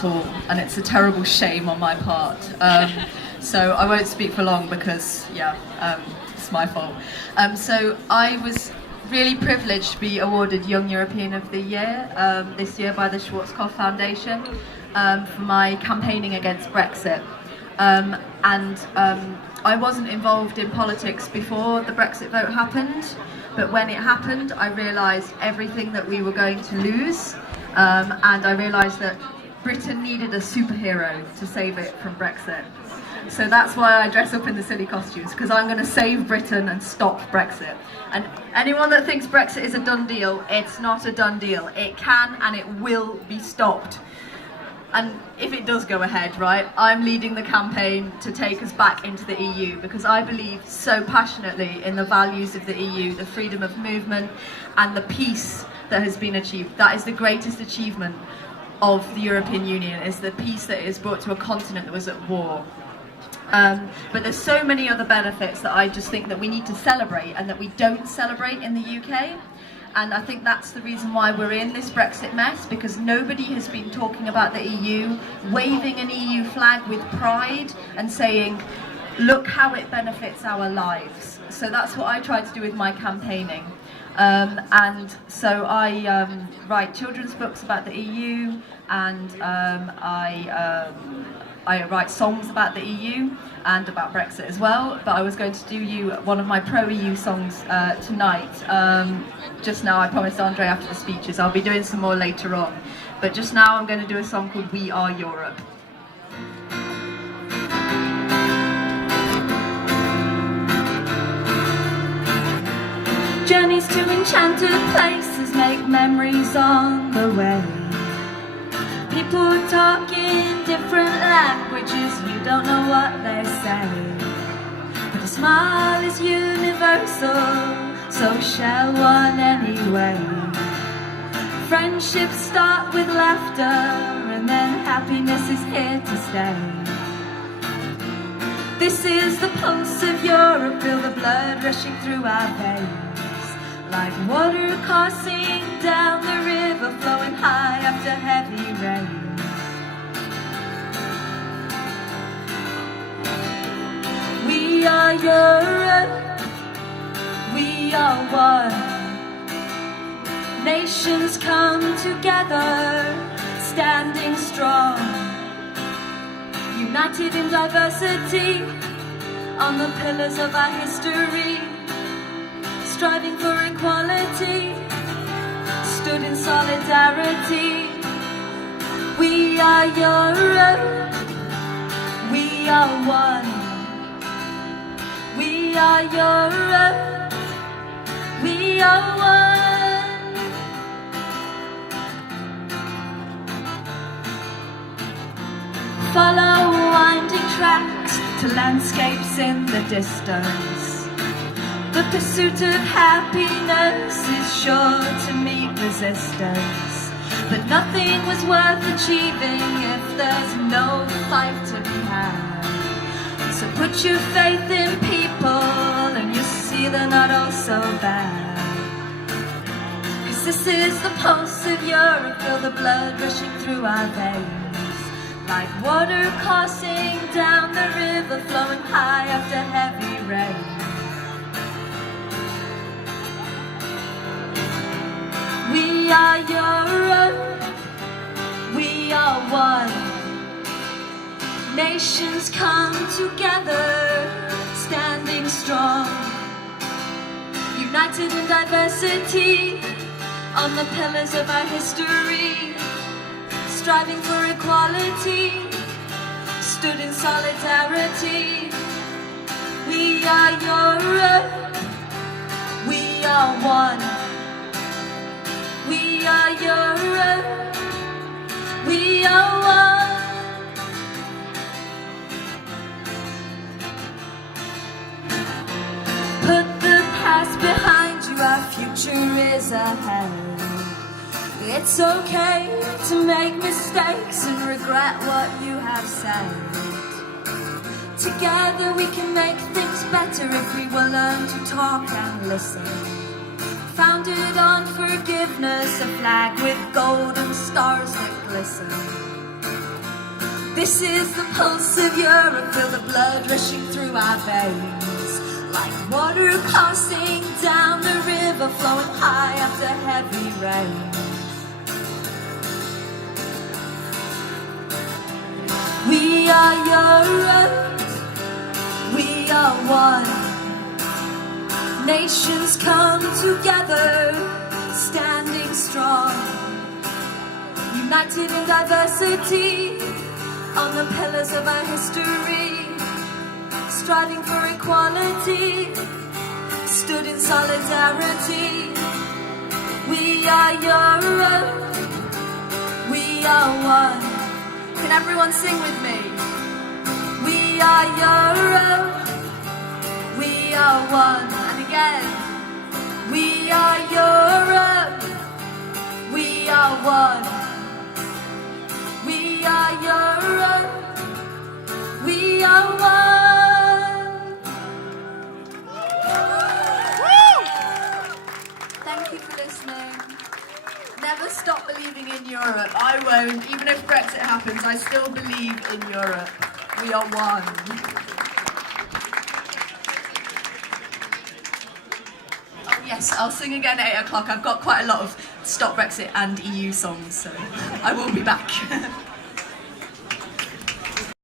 at all, and it's a terrible shame on my part. So I won't speak for long because, it's my fault. So I was really privileged to be awarded Young European of the Year this year by the Schwarzkopf Foundation for my campaigning against Brexit. I wasn't involved in politics before the Brexit vote happened, but when it happened, I realised everything that we were going to lose, and I realised that Britain needed a superhero to save it from Brexit. So that's why I dress up in the silly costumes, because I'm going to save Britain and stop Brexit. And anyone that thinks Brexit is a done deal, it's not a done deal. It can and it will be stopped. And if it does go ahead, right, I'm leading the campaign to take us back into the EU, because I believe so passionately in the values of the EU, the freedom of movement and the peace that has been achieved. That is the greatest achievement of the European Union, is the peace that it has brought to a continent that was at war. But there's so many other benefits that I just think that we need to celebrate and that we don't celebrate in the UK. And I think that's the reason why we're in this Brexit mess, because nobody has been talking about the EU, waving an EU flag with pride and saying, look how it benefits our lives. So that's what I try to do with my campaigning. And so I write children's books about the EU, and I write songs about the EU and about Brexit as well. But I was going to do you one of my pro-EU songs tonight. Just now, I promised Andre after the speeches, I'll be doing some more later on. But just now I'm going to do a song called We Are Europe. Journeys to enchanted places make memories on the way. People talk in different languages, you don't know what they say. But a smile is universal, so share one anyway. Friendships start with laughter, and then happiness is here to stay. This is the pulse of Europe, feel the blood rushing through our veins. Like water coursing down the river, flowing high after heavy rain. We are Europe, we are one. Nations come together, standing strong. United in diversity, on the pillars of our history. Striving for equality, stood in solidarity. We are Europe, we are one. We are Europe, we are one. Follow winding tracks to landscapes in the distance. The pursuit of happiness is sure to meet resistance. But nothing was worth achieving if there's no fight to be had. So put your faith in people and you'll see they're not all so bad. 'Cause this is the pulse of Europe, feel the blood rushing through our veins. Like water coursing down the river, flowing high after heavy rain. We are Europe, we are one. Nations come together, standing strong. United in diversity, on the pillars of our history. Striving for equality, stood in solidarity. We are Europe, we are one. We are Europe, we are one. Put the past behind you, our future is ahead. It's okay to make mistakes and regret what you have said. Together we can make things better if we will learn to talk and listen. Founded on forgiveness, a flag with golden stars that glisten. This is the pulse of Europe, feel the blood rushing through our veins. Like water coursing down the river, flowing high after heavy rain. We are Europe, we are one. Nations come together, standing strong. United in diversity, on the pillars of our history. Striving for equality, stood in solidarity. We are Europe, we are one. Can everyone sing with me? We are Europe, we are one. And again, we are Europe, we are one. We are Europe, we are one. Thank you for listening. Never stop believing in Europe. I won't. Even if Brexit happens, I still believe in Europe. We are one. Oh yes, I'll sing again at 8 o'clock. I've got quite a lot of Stop Brexit and EU songs, so I will be back.